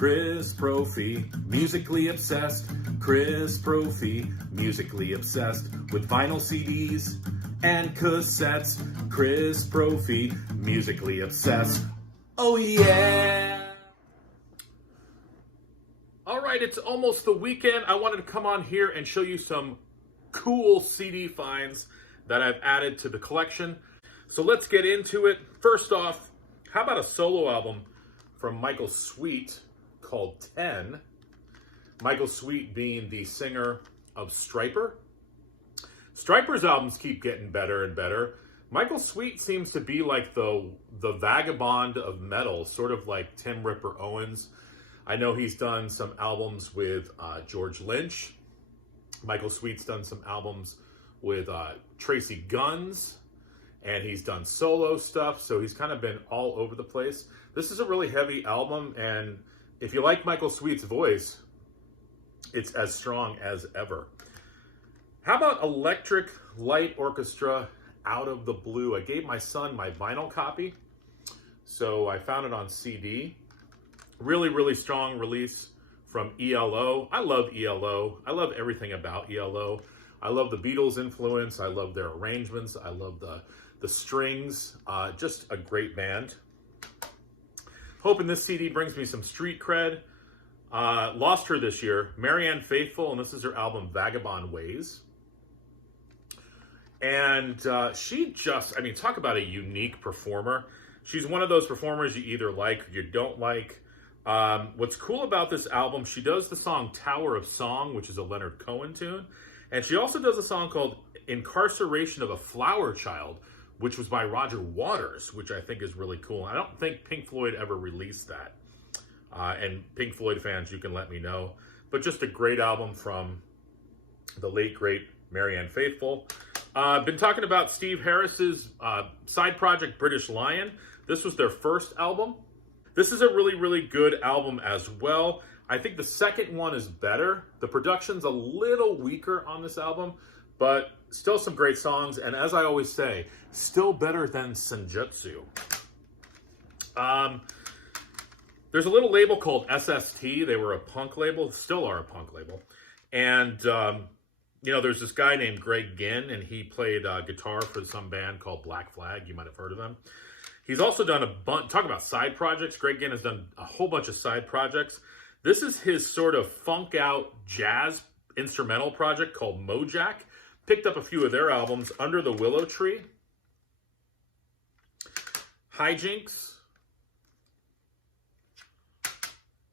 Chris Brophy, musically obsessed. Chris Brophy, musically obsessed with vinyl CDs and cassettes. Chris Brophy, musically obsessed. Oh yeah! All right, it's almost the weekend. I wanted to come on here and show you some cool CD finds that I've added to the collection. So let's get into it. First off, how about a solo album from Michael Sweet called 10? Michael Sweet being the singer of Stryper. Stryper's albums keep getting better and better. Michael Sweet seems to be like the vagabond of metal, sort of like Tim Ripper Owens. I know he's done some albums with George Lynch. Michael Sweet's done some albums with Tracy Guns, and he's done solo stuff, so he's kind of been all over the place. This is a really heavy album, and if you like Michael Sweet's voice, it's as strong as ever. How about Electric Light Orchestra, Out of the Blue? I gave my son my vinyl copy, so I found it on CD. Really, really strong release from ELO. I love ELO. I love everything about ELO. I love the Beatles influence. I love their arrangements. I love the strings. Just a great band. Hoping this CD brings me some street cred. Lost her this year, Marianne Faithfull, and this is her album Vagabond Ways. And she just, I mean, talk about a unique performer. She's one of those performers you either like or you don't like. What's cool about this album, she does the song Tower of Song, which is a Leonard Cohen tune. And she also does a song called Incarceration of a Flower Child, which was by Roger Waters, which I think is really cool. I don't think Pink Floyd ever released that. And Pink Floyd fans, you can let me know. But just a great album from the late, great Marianne Faithfull. Been talking about Steve Harris's side project, British Lion. This was their first album. This is a really, really good album as well. I think the second one is better. The production's a little weaker on this album, but still some great songs. And as I always say, still better than Senjutsu. There's a little label called SST. They were a punk label, still are a punk label. And, you know, there's this guy named Greg Ginn, and he played guitar for some band called Black Flag. You might have heard of them. He's also done a bunch, talk about side projects. Greg Ginn has done a whole bunch of side projects. This is his sort of funk out jazz instrumental project called Mojack. Picked up a few of their albums, Under the Willow Tree, Hijinks,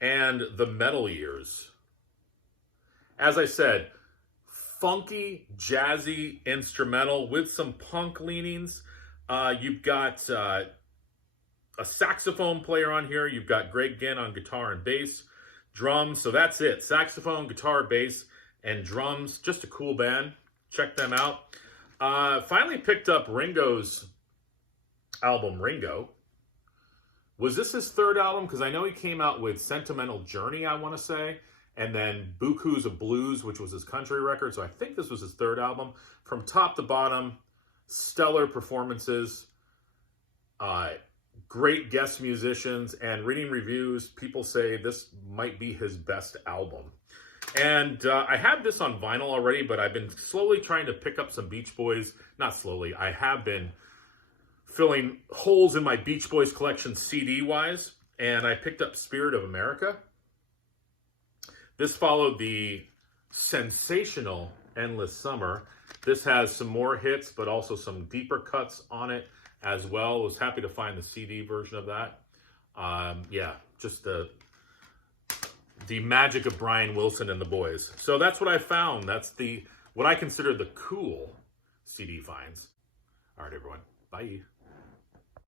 and The Metal Years. As I said, funky, jazzy instrumental with some punk leanings. You've got a saxophone player on here. You've got Greg Ginn on guitar and bass, drums. So that's it. Saxophone, guitar, bass, and drums. Just a cool band. Check them out. Finally picked up Ringo's album, Ringo. Was this his third album? Because I know he came out with Sentimental Journey, I want to say, and then Buku's of Blues, which was his country record. So I think this was his third album. From top to bottom, stellar performances, great guest musicians, and reading reviews, people say this might be his best album. And I had this on vinyl already, but I've been slowly trying to pick up some Beach Boys. Not slowly, I have been filling holes in my Beach Boys collection CD-wise, and I picked up Spirit of America. This followed the sensational Endless Summer. This has some more hits, but also some deeper cuts on it as well. I was happy to find the CD version of that. Yeah, just the magic of Brian Wilson and the boys. So that's what I found. That's what I consider the cool CD finds. All right, everyone. Bye.